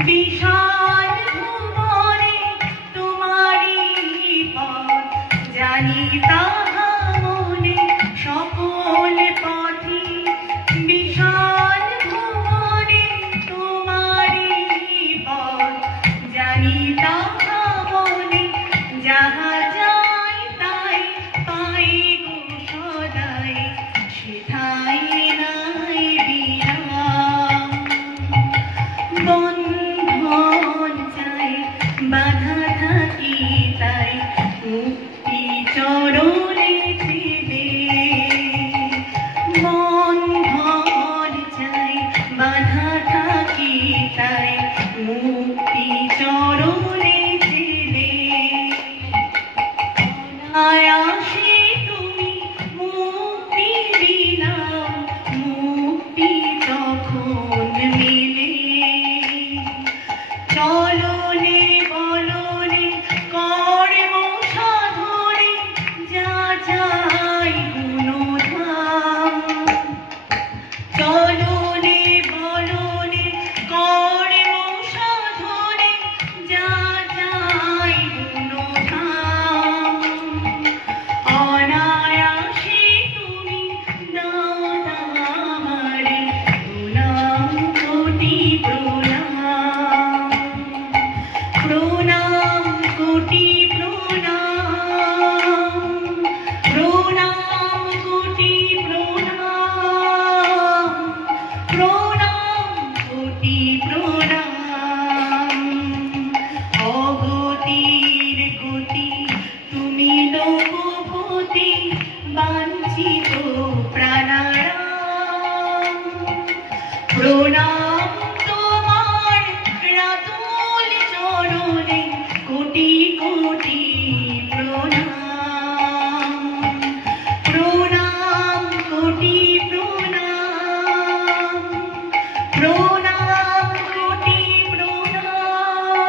বিশাল ভুবনে তোমারি পথ জানি তাহা মনে সকল পথে বিশাল ভুবনে তোমারি পথ জানি তাহা মনে যাহা যাই তাই পাই গো সদাই সেথায় নাই বিরাম বন্ধন চাই বাধা থাকি তাই মুক্তি চরণে ছিলে বন্ধন চাই বাধা থাকি তাই মুক্তি চরণে ছিলে অনায়াসে তুমি মুক্তি দিলাম মুক্তি তখন মিলে চলো